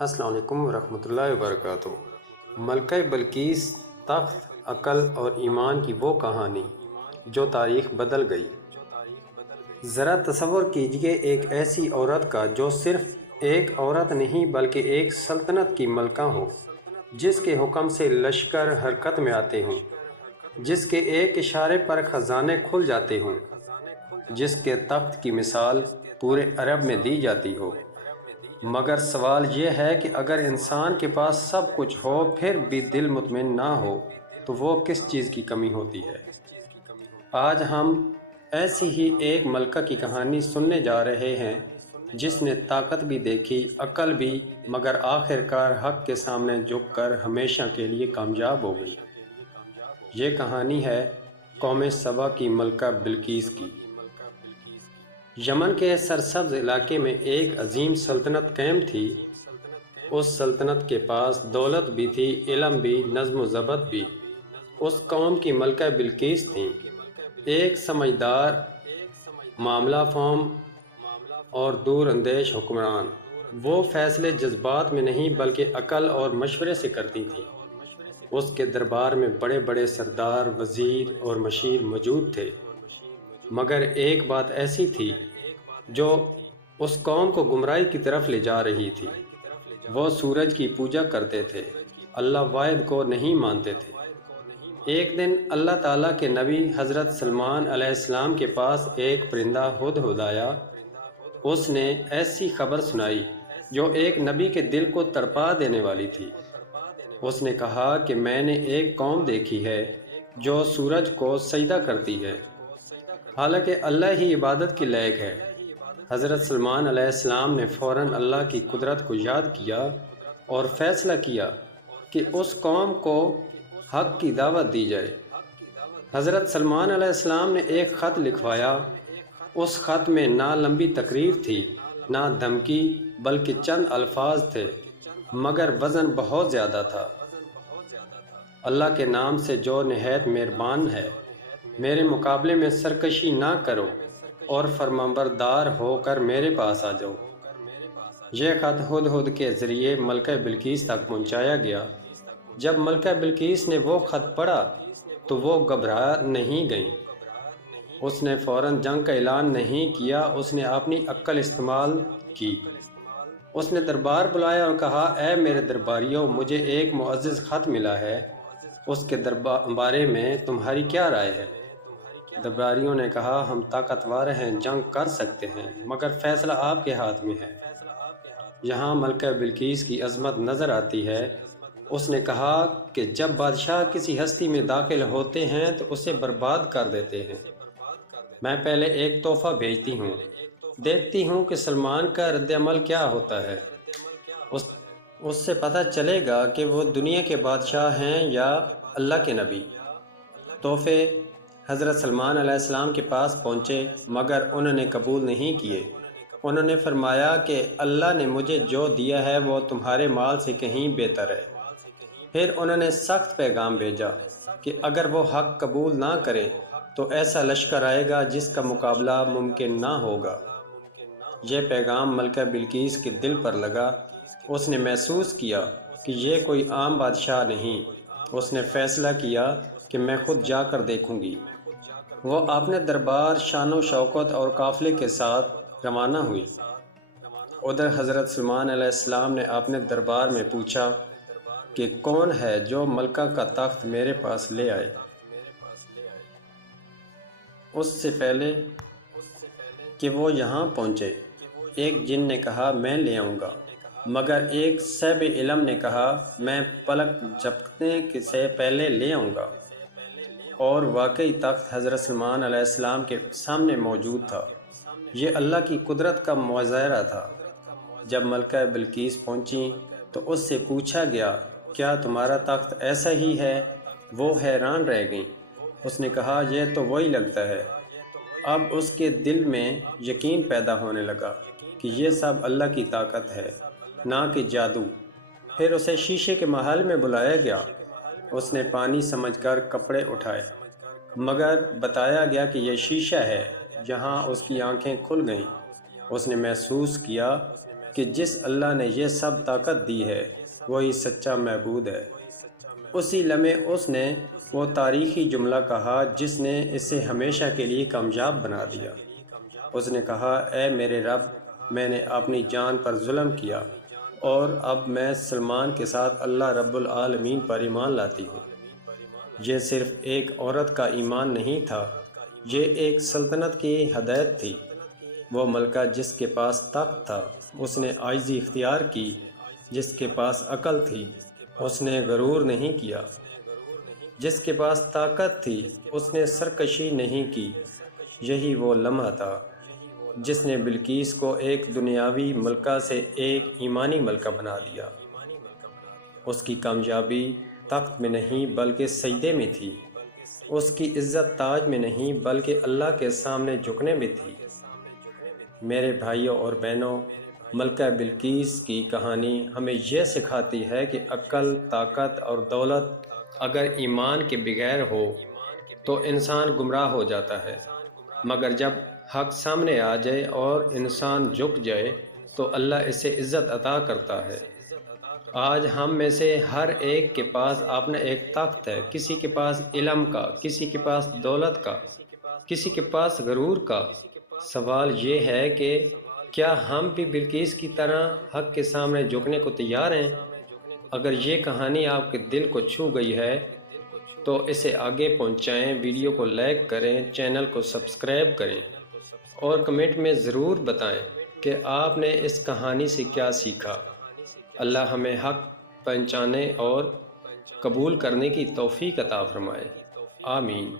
السلام علیکم ورحمۃ اللہ وبرکاتہ۔ ملکہ بلقیس، تخت، عقل اور ایمان کی وہ کہانی جو تاریخ بدل گئی۔ ذرا تصور کیجئے ایک ایسی عورت کا جو صرف ایک عورت نہیں بلکہ ایک سلطنت کی ملکہ ہو، جس کے حکم سے لشکر حرکت میں آتے ہوں، جس کے ایک اشارے پر خزانے کھل جاتے ہوں، جس کے تخت کی مثال پورے عرب میں دی جاتی ہو۔ مگر سوال یہ ہے کہ اگر انسان کے پاس سب کچھ ہو پھر بھی دل مطمئن نہ ہو تو وہ کس چیز کی کمی ہوتی ہے؟ آج ہم ایسی ہی ایک ملکہ کی کہانی سننے جا رہے ہیں جس نے طاقت بھی دیکھی، عقل بھی، مگر آخرکار حق کے سامنے جھک کر ہمیشہ کے لیے کامیاب ہو گئی۔ یہ کہانی ہے قوم سبا کی ملکہ بلقیس کی۔ یمن کے سرسبز علاقے میں ایک عظیم سلطنت قائم تھی۔ اس سلطنت کے پاس دولت بھی تھی، علم بھی، نظم و ضبط بھی۔ اس قوم کی ملکہ بلقیس تھیں، ایک سمجھدار، معاملہ فہم اور دور اندیش حکمران۔ وہ فیصلے جذبات میں نہیں بلکہ عقل اور مشورے سے کرتی تھیں۔ اس کے دربار میں بڑے بڑے سردار، وزیر اور مشیر موجود تھے، مگر ایک بات ایسی تھی جو اس قوم کو گمراہی کی طرف لے جا رہی تھی۔ وہ سورج کی پوجا کرتے تھے، اللہ واحد کو نہیں مانتے تھے۔ ایک دن اللہ تعالیٰ کے نبی حضرت سلیمان علیہ السلام کے پاس ایک پرندہ ہدہد آیا۔ اس نے ایسی خبر سنائی جو ایک نبی کے دل کو تڑپا دینے والی تھی۔ اس نے کہا کہ میں نے ایک قوم دیکھی ہے جو سورج کو سجدہ کرتی ہے، حالانکہ اللہ ہی عبادت کی لائق ہے۔ حضرت سلیمان علیہ السلام نے فوراً اللہ کی قدرت کو یاد کیا اور فیصلہ کیا کہ اس قوم کو حق کی دعوت دی جائے۔ حضرت سلیمان علیہ السلام نے ایک خط لکھوایا۔ اس خط میں نہ لمبی تقریر تھی، نہ دھمکی، بلکہ چند الفاظ تھے، مگر وزن بہت زیادہ تھا۔ اللہ کے نام سے جو نہایت مہربان ہے، میرے مقابلے میں سرکشی نہ کرو اور فرمانبردار ہو کر میرے پاس آ جاؤ۔ یہ خط ہدہد کے ذریعے ملکہ بلقیس تک پہنچایا گیا۔ جب ملکہ بلقیس نے وہ خط پڑھا تو وہ گھبرا نہیں گئیں۔ اس نے فوراً جنگ کا اعلان نہیں کیا، اس نے اپنی عقل استعمال کی۔ اس نے دربار بلایا اور کہا، اے میرے درباریوں، مجھے ایک معزز خط ملا ہے، اس کے بارے میں تمہاری کیا رائے ہے؟ درباریوں نے کہا، ہم طاقتور ہیں، جنگ کر سکتے ہیں، مگر فیصلہ آپ کے ہاتھ میں ہے۔ یہاں ملکہ بلقیس کی عظمت نظر آتی ہے۔ اس نے کہا کہ جب بادشاہ کسی ہستی میں داخل ہوتے ہیں تو اسے برباد کر دیتے ہیں۔ میں پہلے ایک تحفہ بھیجتی ہوں، دیکھتی ہوں کہ سلمان کا رد عمل کیا ہوتا ہے۔ اس سے پتہ چلے گا کہ وہ دنیا کے بادشاہ ہیں یا اللہ کے نبی۔ تحفے حضرت سلیمان علیہ السلام کے پاس پہنچے، مگر انہوں نے قبول نہیں کیے۔ انہوں نے فرمایا کہ اللہ نے مجھے جو دیا ہے وہ تمہارے مال سے کہیں بہتر ہے۔ پھر انہوں نے سخت پیغام بھیجا کہ اگر وہ حق قبول نہ کرے تو ایسا لشکر آئے گا جس کا مقابلہ ممکن نہ ہوگا۔ یہ پیغام ملکہ بلقیس کے دل پر لگا۔ اس نے محسوس کیا کہ یہ کوئی عام بادشاہ نہیں۔ اس نے فیصلہ کیا کہ میں خود جا کر دیکھوں گی۔ وہ اپنے دربار شان و شوکت اور قافلے کے ساتھ روانہ ہوئی۔ ادھر حضرت سلیمان علیہ السلام نے اپنے دربار میں پوچھا کہ کون ہے جو ملکہ کا تخت میرے پاس لے آئے۔ اس سے پہلے کہ وہ یہاں پہنچے، ایک جن نے کہا، میں لے آؤں گا، مگر ایک صاحب علم نے کہا، میں پلک جھپکنے سے پہلے لے آؤں گا۔ اور واقعی تخت حضرت سلیمان علیہ السلام کے سامنے موجود تھا۔ یہ اللہ کی قدرت کا مظاہرہ تھا۔ جب ملکہ بلقیس پہنچی تو اس سے پوچھا گیا، کیا تمہارا تخت ایسا ہی ہے؟ وہ حیران رہ گئیں۔ اس نے کہا، یہ تو وہی لگتا ہے۔ اب اس کے دل میں یقین پیدا ہونے لگا کہ یہ سب اللہ کی طاقت ہے، نہ کہ جادو۔ پھر اسے شیشے کے محل میں بلایا گیا۔ اس نے پانی سمجھ کر کپڑے اٹھائے، مگر بتایا گیا کہ یہ شیشہ ہے۔ جہاں اس کی آنکھیں کھل گئیں، اس نے محسوس کیا کہ جس اللہ نے یہ سب طاقت دی ہے وہی سچا معبود ہے۔ اسی لمحے اس نے وہ تاریخی جملہ کہا جس نے اسے ہمیشہ کے لیے کامیاب بنا دیا۔ اس نے کہا، اے میرے رب، میں نے اپنی جان پر ظلم کیا اور اب میں سلمان کے ساتھ اللہ رب العالمین پر ایمان لاتی ہوں۔ یہ صرف ایک عورت کا ایمان نہیں تھا، یہ ایک سلطنت کی ہدایت تھی۔ وہ ملکہ جس کے پاس طاقت تھا اس نے عاجزی اختیار کی، جس کے پاس عقل تھی اس نے غرور نہیں کیا، جس کے پاس طاقت تھی اس نے سرکشی نہیں کی۔ یہی وہ لمحہ تھا جس نے بلقیس کو ایک دنیاوی ملکہ سے ایک ایمانی ملکہ بنا دیا۔ اس کی کامیابی تخت میں نہیں بلکہ سجدے میں تھی، اس کی عزت تاج میں نہیں بلکہ اللہ کے سامنے جھکنے میں تھی۔ میرے بھائیوں اور بہنوں، ملکہ بلقیس کی کہانی ہمیں یہ سکھاتی ہے کہ عقل، طاقت اور دولت اگر ایمان کے بغیر ہو تو انسان گمراہ ہو جاتا ہے، مگر جب حق سامنے آ جائے اور انسان جھک جائے تو اللہ اسے عزت عطا کرتا ہے۔ آج ہم میں سے ہر ایک کے پاس اپنا ایک تخت ہے، کسی کے پاس علم کا، کسی کے پاس دولت کا، کسی کے پاس غرور کا۔ سوال یہ ہے کہ کیا ہم بھی بلقیس کی طرح حق کے سامنے جھکنے کو تیار ہیں؟ اگر یہ کہانی آپ کے دل کو چھو گئی ہے تو اسے آگے پہنچائیں، ویڈیو کو لائک کریں، چینل کو سبسکرائب کریں اور کمنٹ میں ضرور بتائیں کہ آپ نے اس کہانی سے کیا سیکھا۔ اللہ ہمیں حق پہچانے اور قبول کرنے کی توفیق عطا فرمائے۔ آمین۔